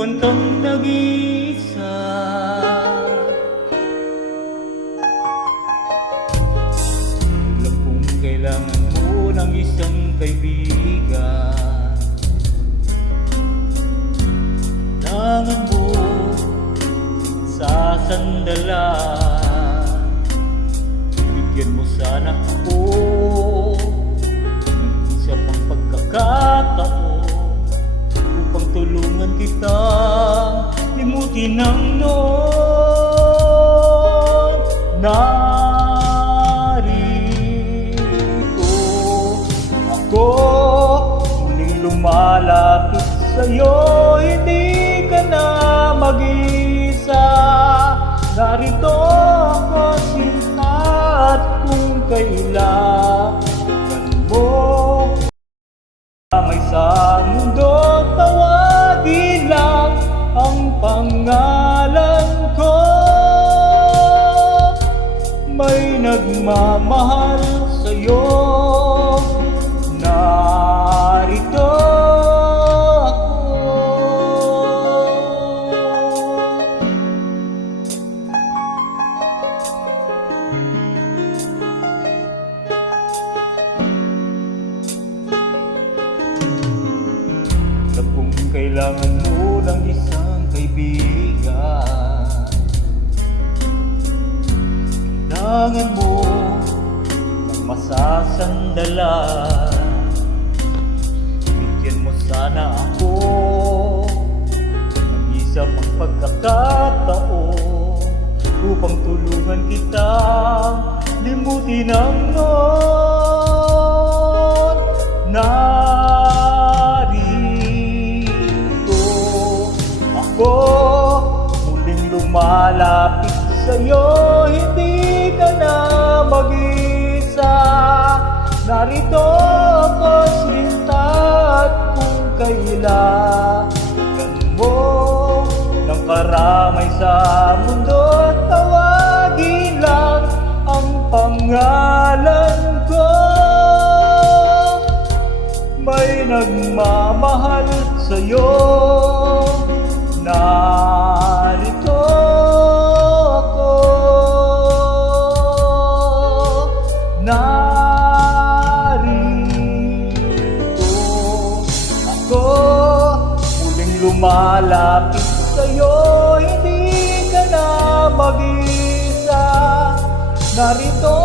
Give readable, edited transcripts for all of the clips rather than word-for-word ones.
iwan kang nag-iisa. Alam kong kailangan mo ng isang kaibigan. Kailangan mo sa sandalan. Bigyan mo sana ako ng isa pang pagkakataon upang tulungan kita limutin ang noon. Narito ako, muling lumalapit sa'yo, hindi ka na mag-isa. Narito ako, sinta, at kung kailangan mo may sa mundo, tawagin lang ang pangalan ko. May nagmamahal sa'yo, narito ako. Alam kong kailangan mo ng isang kaibigan. Kailangan mo ng masasandalan. Bigyan mo sana ako ng isa pang pagkakataon upang tulungan kita limutin ang noon. Narito ako, muling lumalapit sa'yo, hindi ka na mag-isa. Narito ako, sinta, at kung kailangan mo ng karamay sa mundo, tawagin lang ang pangalan ko. May nagmamahal sa'yo, narito ako. Narito ako, muling lumalapit sa'yo, hindi ka na mag-isa. Narito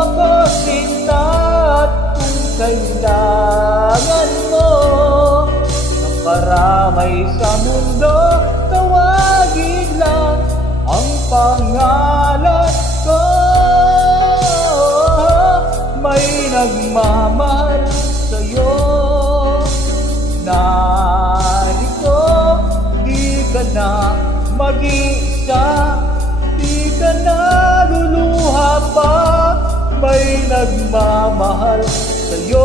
ako, sinta, at kung kailangan mo ng karamay sa mundo, tawagin lang ang pangalan ko. May nagmamahal sa'yo, narito, di ka na mag-iisa, di ka na luluha pa. May nagmamahal sa'yo.